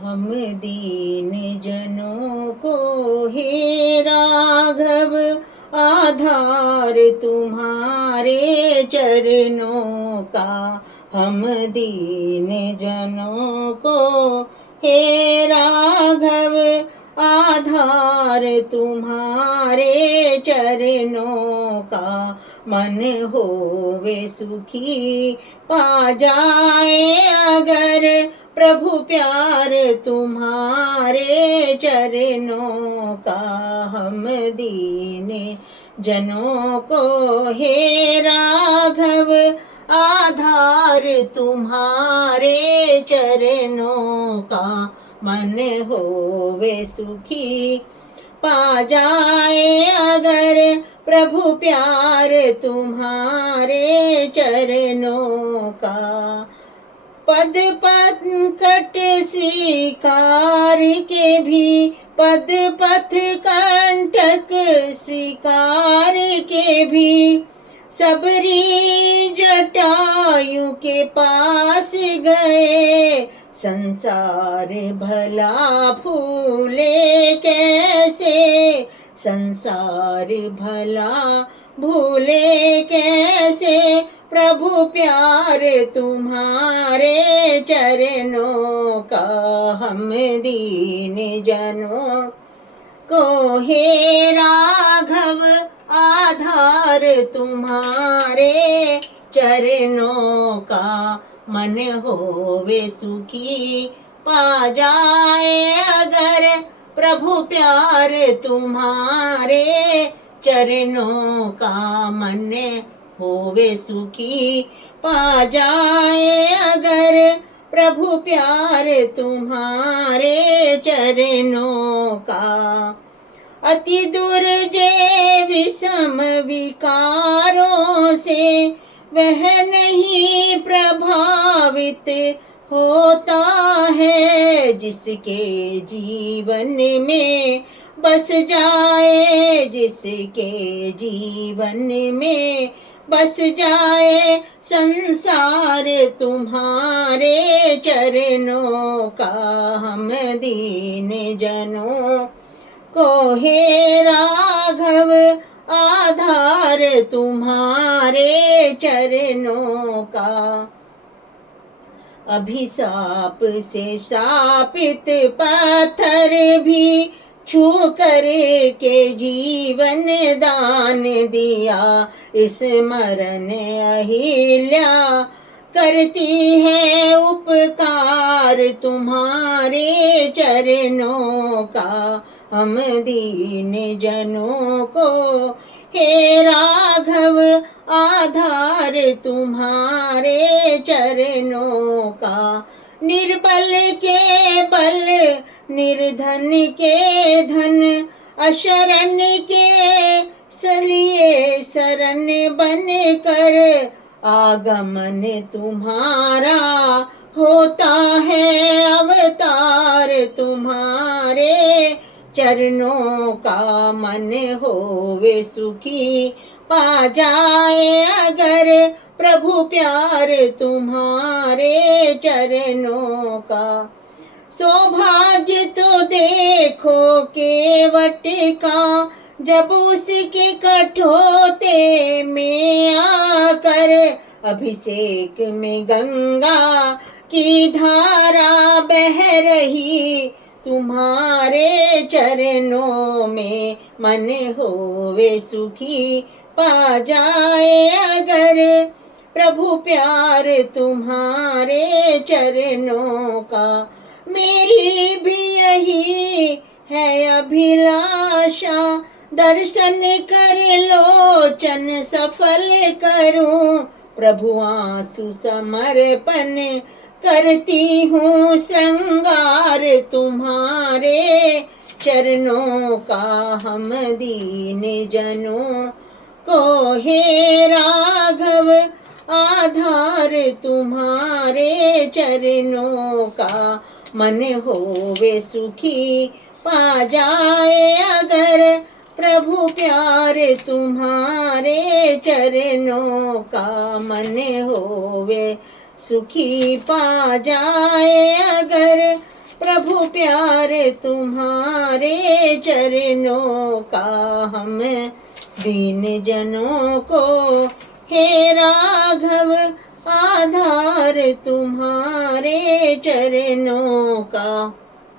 हम दीन जनों को हे राघव आधार तुम्हारे चरणों का। हम दीन जनों को हे राघव आधार तुम्हारे चरणों का। मन होवे सुखी पा जाए अगर प्रभु प्यार तुम्हारे चरणों का। हम दीन जनों को हे राघव आधार तुम्हारे चरणों का। मन होवे सुखी पा जाए अगर प्रभु प्यार तुम्हारे चरणों का। पद पंकट स्वीकार के भी पद पथ कंटक स्वीकार के भी सबरी जटायु के पास गए। संसार भला भूले कैसे, संसार भला भूले कैसे प्रभु प्यार तुम्हारे चरणों का। हम दीन जनों को हे राघव आधार तुम्हारे चरणों का। मन होवे सुखी पा जाए अगर प्रभु प्यार तुम्हारे चरणों का। मन होवे सुखी पा जाए अगर प्रभु प्यार तुम्हारे चरणों का। अति दुर्जय विषम विकारों से वह नहीं प्रभावित होता है। जिसके जीवन में बस जाए, जिसके जीवन में बस जाए संसार तुम्हारे चरणों का। हम दीन जनों को हे राघव आधार तुम्हारे चरणों का। अभिशाप से शापित पत्थर भी छू कर के जीवन दान दिया। स्मरण अहिल्या करती है उपकार तुम्हारे चरणों का। हम दीन जनों को हे राघव आधार तुम्हारे चरणों का। निर्बल के बल निर्धन के धन अशरण के सलिए शरण बन कर आगमन तुम्हारा होता है। अवतार तुम्हारे चरणों का। मन होवे सुखी पा जाए अगर प्रभु प्यार तुम्हारे चरणों का। सौभाग्य तो देखो केवट का जब उसके कठोते में आकर अभिषेक में गंगा की धारा बह रही तुम्हारे चरणों में। मन होवे सुखी पा जाए अगर प्रभु प्यार तुम्हारे चरणों का। मेरी भी यही है अभिलाषा दर्शन कर लोचन सफल करूं। प्रभु आंसू समर्पण करती हूँ श्रृंगार तुम्हारे चरणों का। हम दीन जनों को हे राघव आधार तुम्हारे चरणों का। मन होवे सुखी पा जाए अगर प्रभु प्यार तुम्हारे चरणों का। मन होवे सुखी पा जाए अगर प्रभु प्यार तुम्हारे चरणों का हम दीन जनों को, हे राघव आधार तुम्हारे चरणों का।